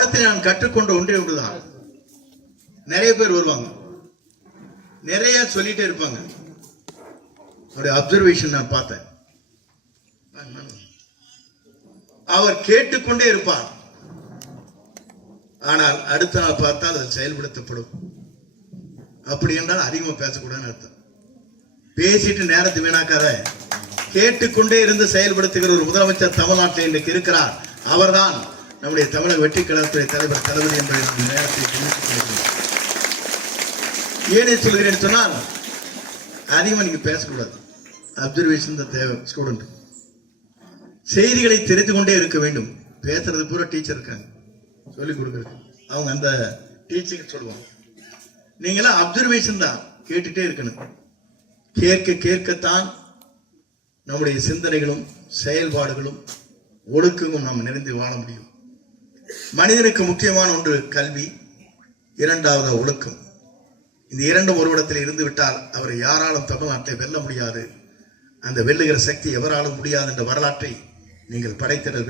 பாடத்தில் நான் கற்றுக்கொண்ட ஒன்றே ஒன்றுதான். நிறைய பேர் வருவாங்க, நிறைய சொல்லிட்டே இருப்பாங்க. அவருடைய அப்சர்வேஷன் நான் பார்த்தேன். அவர் கேட்டுக்கொண்டே இருப்பார், ஆனால் அடுத்த நாள் பார்த்தால் அது செயல்படுத்தப்படும். அப்படி என்றால் அதிகமா பேசக்கூடாதுன்னு அர்த்தம். பேசிட்டு நேரத்தை வீணாக்காத, கேட்டுக்கொண்டே இருந்து செயல்படுத்துகிற ஒரு முதலமைச்சர் தமிழ்நாட்டில் இன்றைக்கு இருக்கிறார். அவர்தான் நம்முடைய தமிழக வெற்றி கழகத்துறை தலைவர் தளபதி என்பதை நாம் நேரத்தை ஏனே சொல்கிறேன் சொன்னால், அதிகமா நீங்க பேசக்கூடாது. அப்சர்வேஷன் தான் தேவை. ஸ்டூடெண்ட் செய்திகளை தெரிந்து கொண்டே இருக்க வேண்டும். பேசுறது பூரா டீச்சர் இருக்காங்க சொல்லிக் கொடுக்குறது, அவங்க அந்த டீச்சிங் சொல்லுவாங்க. நீங்களாம் அப்சர்வேஷன் தான், கேட்டுட்டே இருக்கணும். கேட்க கேட்கத்தான் நம்முடைய சிந்தனைகளும் செயல்பாடுகளும் ஒழுக்கமும் நாம் நிறைந்து வாழ முடியும். மனிதனுக்கு முக்கியமான ஒன்று கல்வி, இரண்டாவது ஒழுக்கம். இந்த இரண்டும் ஒரு இடத்தில் இருந்து விட்டால் அவரை யாராலும் தமிழ்நாட்டை வெல்ல முடியாது. அந்த வெல்லுகிற சக்தி எவராலும் முடியாது என்ற வரலாற்றை நீங்கள் படைத்திட